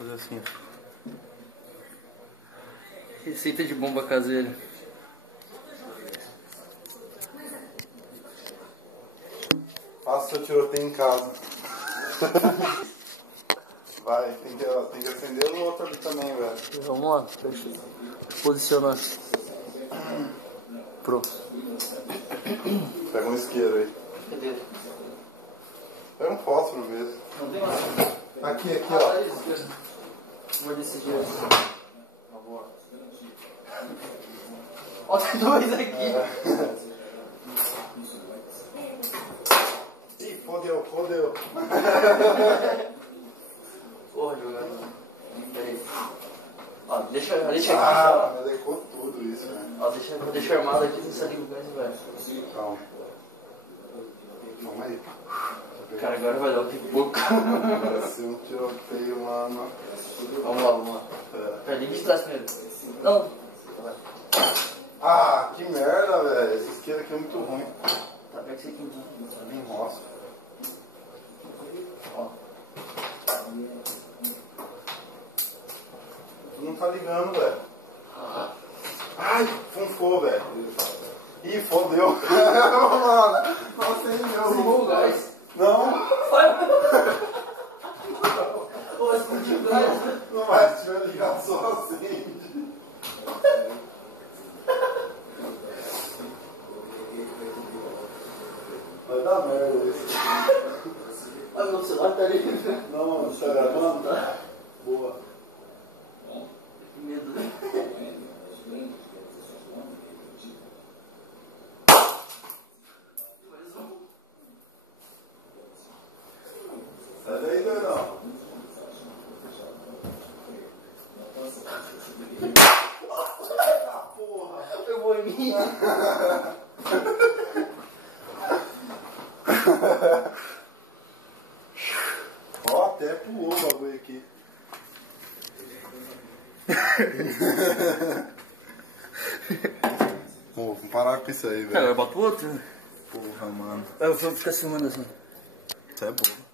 fazer assim. Receita de bomba caseira. Faça seu tiroteio em casa. Vai, tem que acender o outro ali também, velho. Vamos lá, deixa eu posicionar. Pronto. Pega um isqueiro aí. Cadê? Pega um fósforo mesmo. Não tem mais. Aqui, ó. Vou decidir assim. Ó, tem dois aqui. Ih, fodeu. Porra, jogador. Peraí. Ó, deixa aqui. Ah, mas decou tudo isso, né? Ó, vou deixar armado aqui no salinho do gás, velho. Calma aí. Cara, agora vai dar um pipoco. Vai ser um tiroteio, mano. Vamos lá. Pera, liga de trás primeiro. Não. Ah, que merda, velho. Esse isqueiro aqui é muito ruim. Tá, pega esse aqui então. Me enrosca. Ó. Tu não tá ligando, velho. Ai, funfou, velho. Ih, fodeu. Mano, não acendeu. Ligou o gás. Não. Pô, explodiu o gás. Não vai, se tiver ligado, só acende. Vai dar merda isso. Ah, meu celular tá ali. Não, você tá gravando? Tá. Boa. Que medo, né? Mais um. Sai daí, doidão. Ah, porra. Eu vou em mim. Ó, até pulou o bagulho aqui. Pô, vamos parar com isso aí, velho. Cara, eu boto outro. Porra, mano. Eu vou ficar filmando assim. Isso é bom.